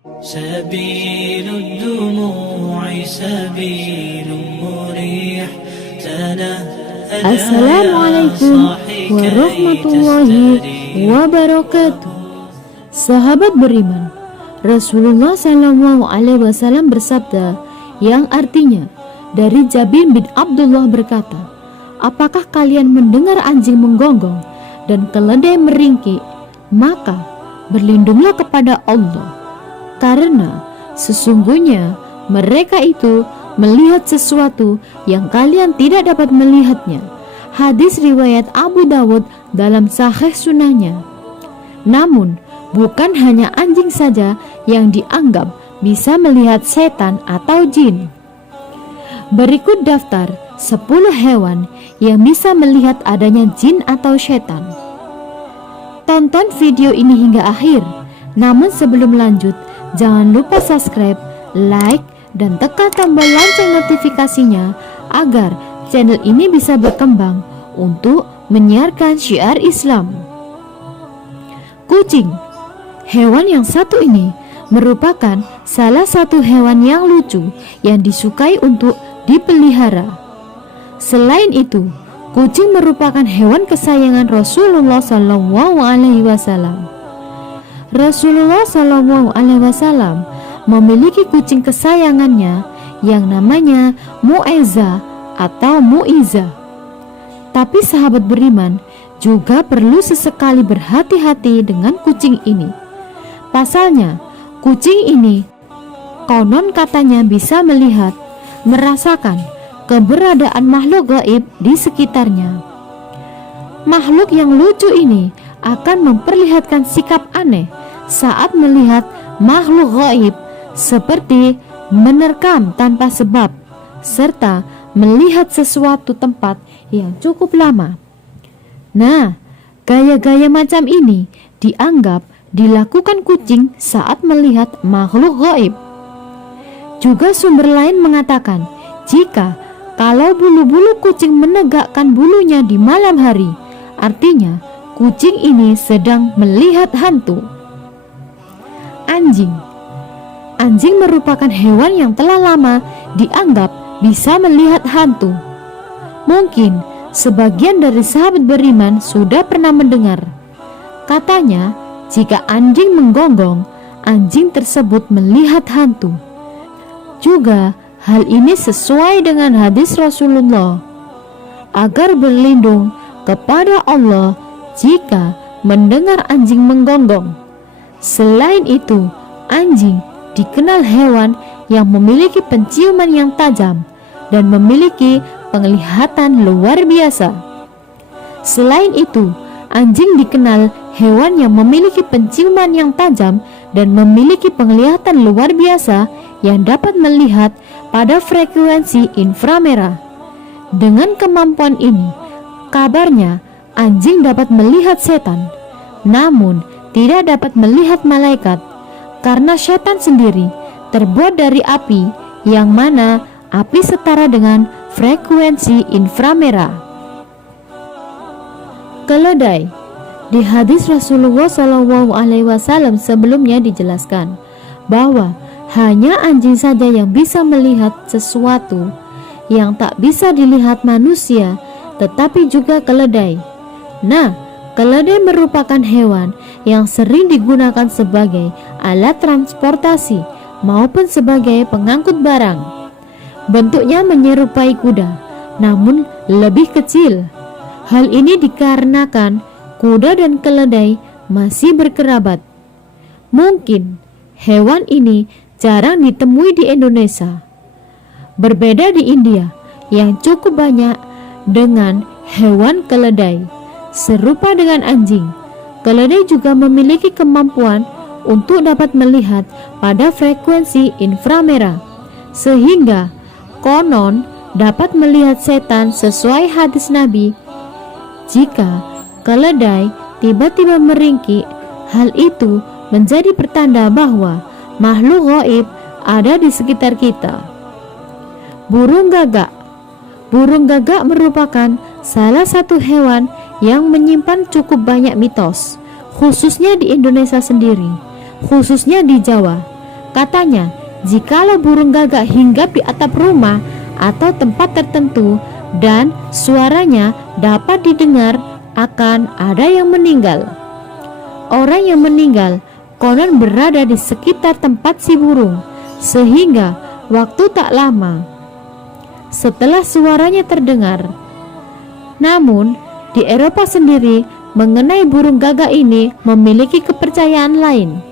سبيل الدموع سبيل مريح Assalamualaikum warahmatullahi wabarakatuh. Sahabat beriman, Rasulullah SAW bersabda yang artinya dari Jabir bin Abdullah berkata, apakah kalian mendengar anjing menggonggong dan keledai meringkik? Maka berlindunglah kepada Allah, karena sesungguhnya mereka itu melihat sesuatu yang kalian tidak dapat melihatnya. Hadis riwayat Abu Dawud dalam Sahih Sunahnya. Namun bukan hanya anjing saja yang dianggap bisa melihat setan atau jin. Berikut daftar 10 hewan yang bisa melihat adanya jin atau setan. Tonton video ini hingga akhir. Namun sebelum lanjut, jangan lupa subscribe, like, dan tekan tombol lonceng notifikasinya agar channel ini bisa berkembang untuk menyiarkan syiar Islam. Kucing. Hewan yang satu ini merupakan salah satu hewan yang lucu yang disukai untuk dipelihara. Selain itu, kucing merupakan hewan kesayangan Rasulullah SAW. Rasulullah SAW memiliki kucing kesayangannya yang namanya Mu'eza atau Mu'iza. Tapi sahabat beriman juga perlu sesekali berhati-hati dengan kucing ini. Pasalnya, kucing ini konon katanya bisa melihat, merasakan keberadaan makhluk gaib di sekitarnya. Makhluk yang lucu ini akan memperlihatkan sikap aneh saat melihat makhluk gaib, seperti menerkam tanpa sebab, serta melihat sesuatu tempat yang cukup lama. Nah, gaya-gaya macam ini dianggap dilakukan kucing saat melihat makhluk gaib. Juga sumber lain mengatakan, jika kalau bulu-bulu kucing menegakkan bulunya di malam hari, artinya kucing ini sedang melihat hantu. Anjing. Anjing merupakan hewan yang telah lama dianggap bisa melihat hantu. Mungkin sebagian dari sahabat beriman sudah pernah mendengar. Katanya, jika anjing menggonggong, anjing tersebut melihat hantu. Juga hal ini sesuai dengan hadis Rasulullah agar berlindung kepada Allah jika mendengar anjing menggonggong. Selain itu, anjing dikenal hewan yang memiliki penciuman yang tajam dan memiliki penglihatan luar biasa. Selain itu, anjing dikenal hewan yang memiliki penciuman yang tajam dan memiliki penglihatan luar biasa yang dapat melihat pada frekuensi inframerah. Dengan kemampuan ini, kabarnya anjing dapat melihat setan, namun tidak dapat melihat malaikat, karena setan sendiri terbuat dari api, yang mana api setara dengan frekuensi inframerah. Keledai. Di hadis Rasulullah SAW sebelumnya dijelaskan bahwa hanya anjing saja yang bisa melihat sesuatu yang tak bisa dilihat manusia, tetapi juga keledai. Nah, keledai merupakan hewan yang sering digunakan sebagai alat transportasi maupun sebagai pengangkut barang. Bentuknya menyerupai kuda, namun lebih kecil. Hal ini dikarenakan kuda dan keledai masih berkerabat. Mungkin hewan ini jarang ditemui di Indonesia. Berbeda di India yang cukup banyak dengan hewan keledai. Serupa dengan anjing, keledai juga memiliki kemampuan untuk dapat melihat pada frekuensi inframerah, sehingga konon dapat melihat setan sesuai hadis Nabi. Jika keledai tiba-tiba meringkik, hal itu menjadi pertanda bahwa makhluk gaib ada di sekitar kita. Burung gagak. Burung gagak merupakan salah satu hewan yang menyimpan cukup banyak mitos, khususnya di Indonesia sendiri, khususnya di Jawa. Katanya, jikalau burung gagak hinggap di atap rumah atau tempat tertentu dan suaranya dapat didengar, akan ada yang meninggal. Orang yang meninggal konon berada di sekitar tempat si burung, sehingga waktu tak lama setelah suaranya terdengar. Namun, di Eropa sendiri mengenai burung gagak ini memiliki kepercayaan lain.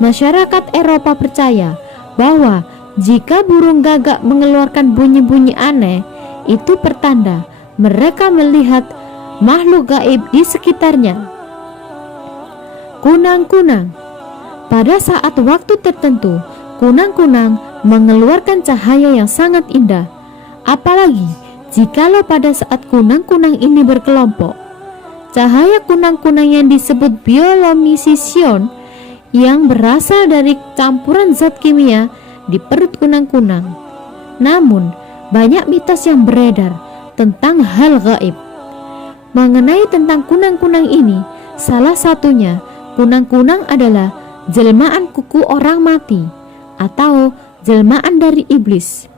Masyarakat Eropa percaya bahwa jika burung gagak mengeluarkan bunyi-bunyi aneh, itu pertanda mereka melihat makhluk gaib di sekitarnya. Kunang-kunang. Pada saat waktu tertentu, kunang-kunang mengeluarkan cahaya yang sangat indah. Apalagi jikalau pada saat kunang-kunang ini berkelompok. Cahaya kunang-kunang yang disebut bioluminescence yang berasal dari campuran zat kimia di perut kunang-kunang. Namun, banyak mitos yang beredar tentang hal gaib. Mengenai tentang kunang-kunang ini, salah satunya, kunang-kunang adalah jelmaan kuku orang mati atau jelmaan dari iblis.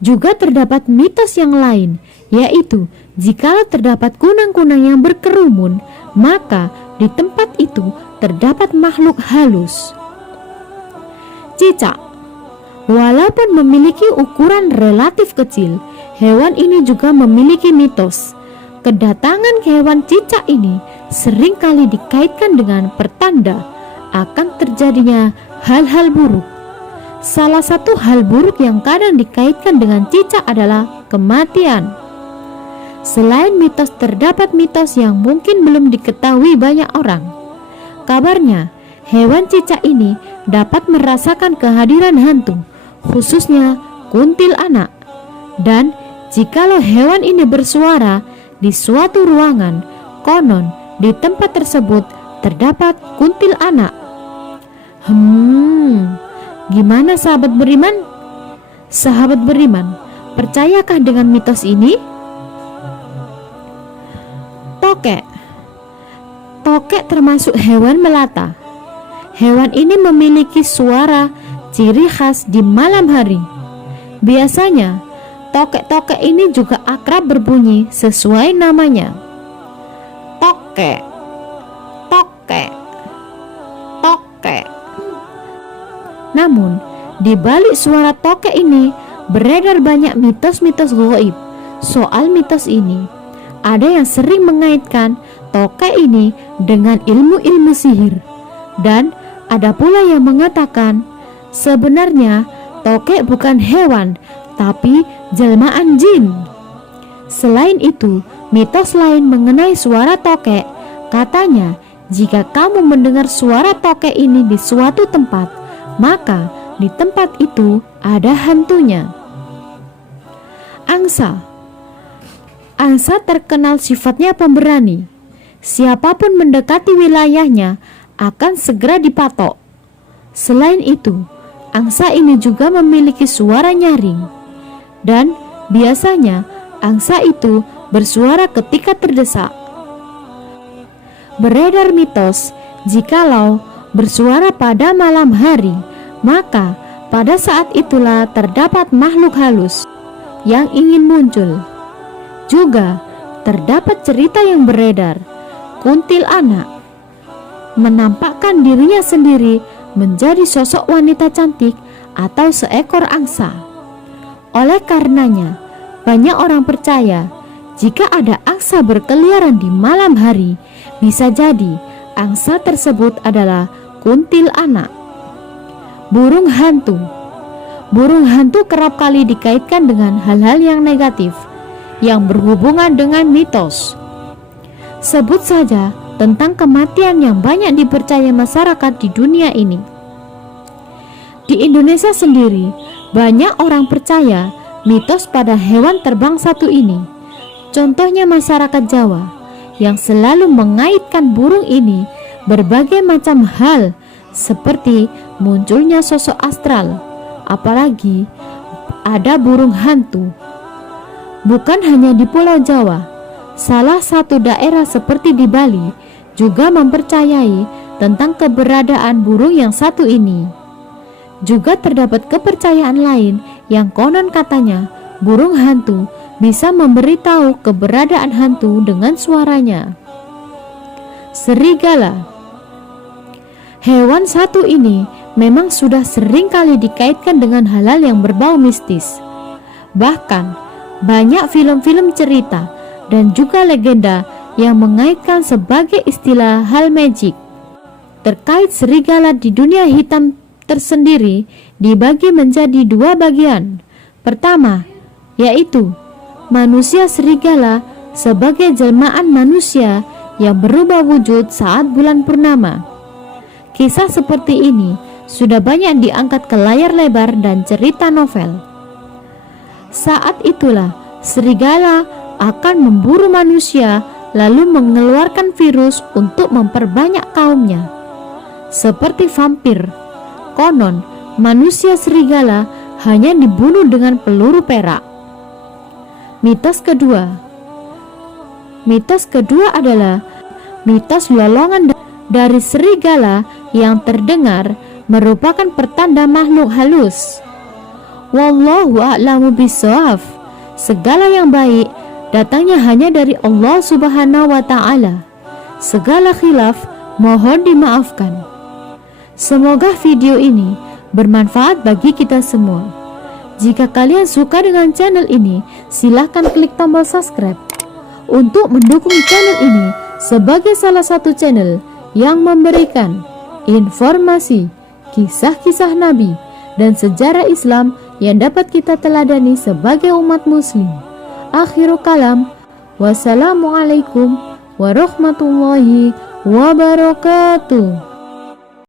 Juga terdapat mitos yang lain, yaitu jikalau terdapat kunang-kunang yang berkerumun, maka di tempat itu terdapat makhluk halus. Cicak. Walaupun memiliki ukuran relatif kecil, hewan ini juga memiliki mitos. Kedatangan hewan cicak ini seringkali dikaitkan dengan pertanda akan terjadinya hal-hal buruk. Salah satu hal buruk yang kadang dikaitkan dengan cicak adalah kematian. Selain mitos, terdapat mitos yang mungkin belum diketahui banyak orang. Kabarnya, hewan cicak ini dapat merasakan kehadiran hantu, khususnya kuntil anak. Dan jikalau hewan ini bersuara di suatu ruangan, konon di tempat tersebut terdapat kuntil anak. Gimana sahabat beriman? Sahabat beriman, percayakah dengan mitos ini? Tokek. Tokek termasuk hewan melata. Hewan ini memiliki suara ciri khas di malam hari. Biasanya, tokek-tokek ini juga akrab berbunyi sesuai namanya. Tokek, tokek, tokek. Namun, di balik suara tokek ini beredar banyak mitos-mitos gaib. Soal mitos ini, ada yang sering mengaitkan tokek ini dengan ilmu-ilmu sihir, dan ada pula yang mengatakan sebenarnya tokek bukan hewan, tapi jelmaan jin. Selain itu, mitos lain mengenai suara tokek, katanya jika kamu mendengar suara tokek ini di suatu tempat, maka di tempat itu ada hantunya. Angsa. Angsa terkenal sifatnya pemberani. Siapapun mendekati wilayahnya akan segera dipatok. Selain itu, angsa ini juga memiliki suara nyaring. Dan biasanya angsa itu bersuara ketika terdesak. Beredar mitos, jikalau bersuara pada malam hari, maka pada saat itulah terdapat makhluk halus yang ingin muncul. Juga terdapat cerita yang beredar, kuntil anak menampakkan dirinya sendiri menjadi sosok wanita cantik atau seekor angsa. Oleh karenanya, banyak orang percaya jika ada angsa berkeliaran di malam hari, bisa jadi angsa tersebut adalah kuntil anak. Burung hantu. Burung hantu kerap kali dikaitkan dengan hal-hal yang negatif yang berhubungan dengan mitos. Sebut saja tentang kematian yang banyak dipercaya masyarakat di dunia ini. Di Indonesia sendiri, banyak orang percaya mitos pada hewan terbang satu ini. Contohnya masyarakat Jawa yang selalu mengaitkan burung ini berbagai macam hal, seperti munculnya sosok astral, apalagi ada burung hantu. Bukan hanya di Pulau Jawa, salah satu daerah seperti di Bali juga mempercayai tentang keberadaan burung yang satu ini. Juga terdapat kepercayaan lain yang konon katanya burung hantu bisa memberitahu keberadaan hantu dengan suaranya. Serigala. Hewan satu ini memang sudah sering kali dikaitkan dengan hal-hal yang berbau mistis. Bahkan banyak film-film cerita dan juga legenda yang mengaitkan sebagai istilah hal magic. Terkait serigala di dunia hitam tersendiri dibagi menjadi dua bagian. Pertama, yaitu manusia serigala sebagai jelmaan manusia yang berubah wujud saat bulan purnama. Kisah seperti ini sudah banyak diangkat ke layar lebar dan cerita novel. Saat itulah serigala akan memburu manusia lalu mengeluarkan virus untuk memperbanyak kaumnya. Seperti vampir, konon manusia serigala hanya dibunuh dengan peluru perak. Mitos kedua adalah mitos lolongan dari serigala yang terdengar merupakan pertanda makhluk halus. Wallahu a'lamu bishawab. Segala yang baik datangnya hanya dari Allah Subhanahu wa Ta'ala. Segala khilaf mohon dimaafkan. Semoga video ini bermanfaat bagi kita semua. Jika kalian suka dengan channel ini, silahkan klik tombol subscribe untuk mendukung channel ini sebagai salah satu channel yang memberikan informasi, kisah-kisah Nabi, dan sejarah Islam yang dapat kita teladani sebagai umat muslim. Akhirul kalam, wassalamualaikum warahmatullahi wabarakatuh.